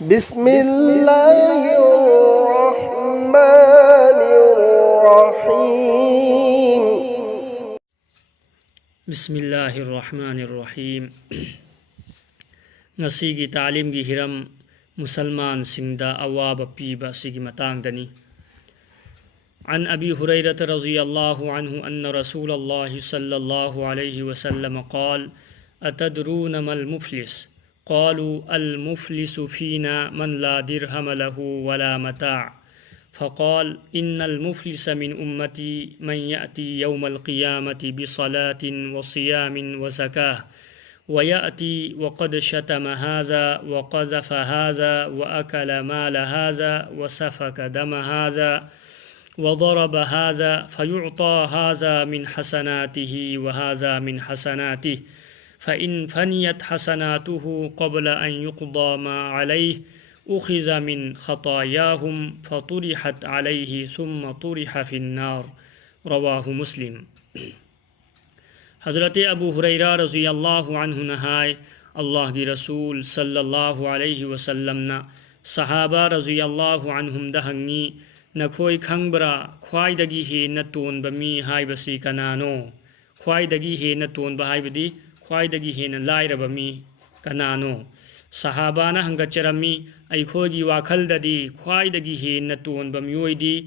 بسم الله الرحمن الرحيم بسم الله الرحمن الرحيم نسيجي تعليم جي هرم مسلمان سندا أواب بيبا سيجي متان دني عن أبي هريرة رضي الله عنه أن رسول الله صلى الله عليه وسلم قال أتدرون ما المفلس قالوا المفلس فينا من لا درهم له ولا متاع فقال إن المفلس من أمتي من يأتي يوم القيامة بصلاة وصيام وزكاة ويأتي وقد شتم هذا وقذف هذا وأكل مال هذا وسفك دم هذا وضرب هذا فيعطى هذا من حسناته وهذا من حسناته فإن فنيت حسناته قبل أن يقضى ما عليه أخذ من خطاياهم فطرحت عليه ثم طرح في النار رواه مسلم حضرت أبو هريرة رضي الله عنه نهاي الله کی رسول صلى الله عليه وسلم صحابة رضي الله عنهم دهنگی نخوي خنبرا خوايدگی هي نتون بمي هاي بسي كنانو خوايدگی هي نتون بهاي بدي خوايدگی هي نلاير بمي كنانو صحابانا هنگچرمي أي خوغي واخل ددي خوايدگی هي نتون بميويدي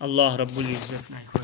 Allah Rabbul Izzat